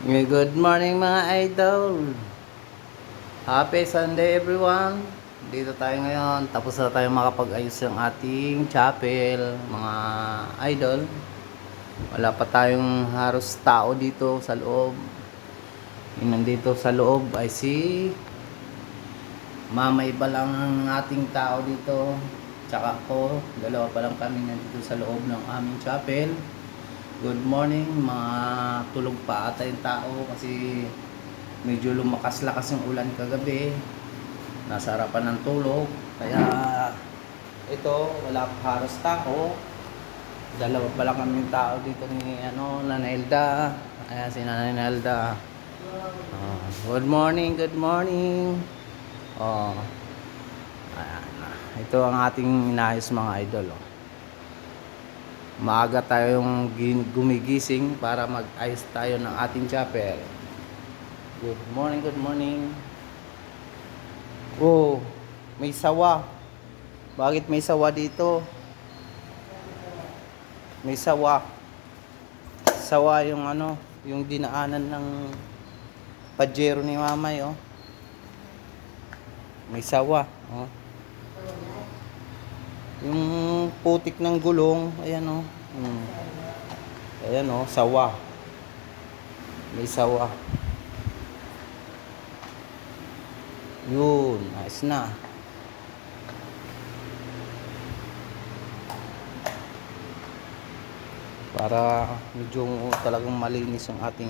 Good morning mga idol. Happy Sunday everyone. Dito tayo ngayon. Tapos na tayo makapag-ayos ng ating chapel mga idol. Wala pa tayong halos tao dito sa loob. Yung nandito sa loob ay si Mama, iba lang ang ating tao dito. Tsaka ako. Dalawa pa lang kami nandito sa loob ng aming chapel. Good morning, mga tulog pa ata yung tao kasi medyo lumakas-lakas yung ulan kagabi. Nasa harapan ng tulog. Kaya ito, wala pa halos tao. Dalawa pa lang kami tao dito ni Nanay Elda. Ayan si Nanay Elda. Good morning, good morning. Oh, ayan. Ito ang ating inayos mga idol. Maaga tayong gumigising para mag-ayos tayo ng ating chapel. Good morning, good morning. Oh, may sawa. Bakit may sawa dito? May sawa. Sawa yung yung dinaanan ng pajero ni Mamay, oh. May sawa, oh. Yung putik ng gulong, ayan, oh. Ayan, oh, sawa. May sawa. Yun, ayos na. Para medyo talagang malinis ang ating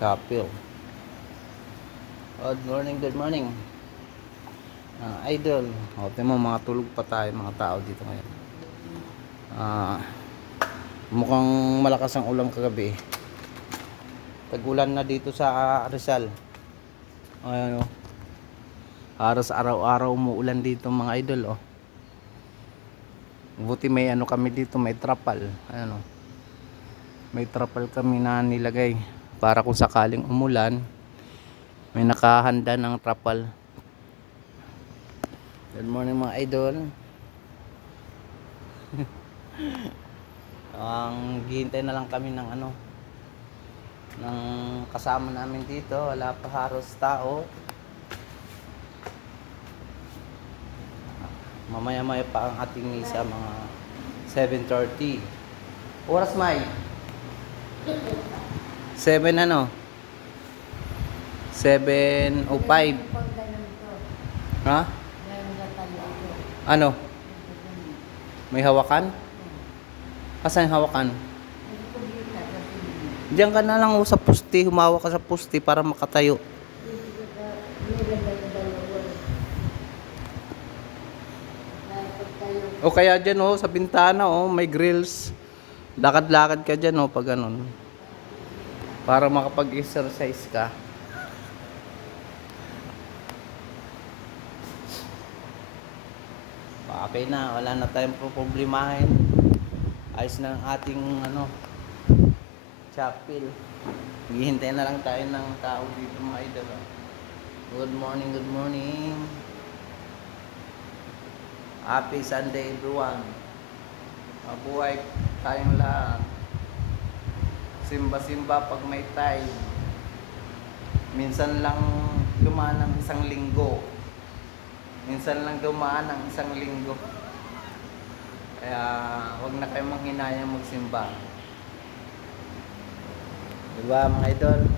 chapel. Good morning, good morning. Idol. Tingnan mo, mga tulog pa tayo, mga tao dito ngayon. Mukhang malakas ang ulan kagabi. Tag-ulan na dito sa Rizal. Ayan, oh. Halos araw-araw umuulan dito mga idol, oh. Buti may kami dito, may trapal. Ayan, oh. May trapal kami na nilagay para kung sakaling umulan, may nakahanda ng trapal. Good morning mga idol. Ang hihintay na lang kami ng ng kasama namin dito. Wala pa halos tao. Mamaya-maya pa ang ating misa, mga 7:30. Oras may 7 7:05. Ha? Ano? May hawakan? Asan yung hawakan? Diyan ka na lang sa puste, humawak ka sa puste para makatayo. O kaya dyan, oh, sa bintana, oh, may grills. Lakad-lakad ka dyan, oh, pag ganun. Para makapag-exercise ka. Okay na, wala na tayong problemahin. Ayos na ang ating chapel. Hihintay na lang tayo ng tao dito mga idol. Good morning, good morning. Happy Sunday everyone. Mabuhay tayong lahat. Simba-simba pag may time. Minsan lang dumaan ng isang linggo. Minsan lang dumaan ng isang linggo. Kaya huwag na kayong manghinayang magsimba. Diba mga idol?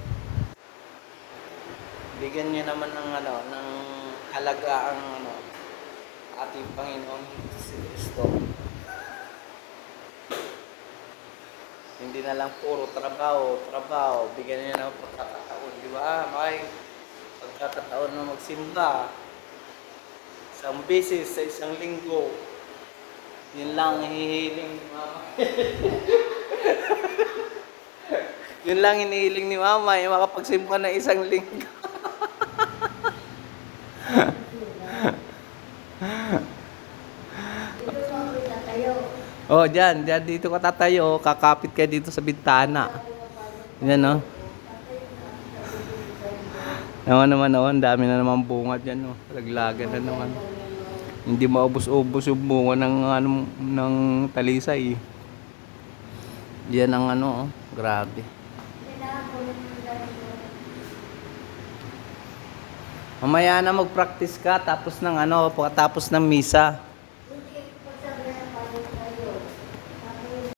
Bigyan niyo naman ng ng halaga ang ating Panginoong si Kristo. Hindi na lang puro trabaho, trabaho. Bigyan niyo ng pagkakataon, di ba? May pagkakataon na magsimba. Isang beses sa isang linggo. Yun lang hinihiling ni Mama. Yun lang hinihiling ni Mama, yung makapagsimba ng isang linggo. Oh, dyan dito ka tatayo, kakapit ka dito sa bintana. Yan, no? Naman, dami na naman bunga dyan, no? Laglagan na naman. Hindi maubos-ubos yung bunga ng talisay. Yan ang grabe. Mamaya na mag-practice ka tapos ng pagkatapos ng misa.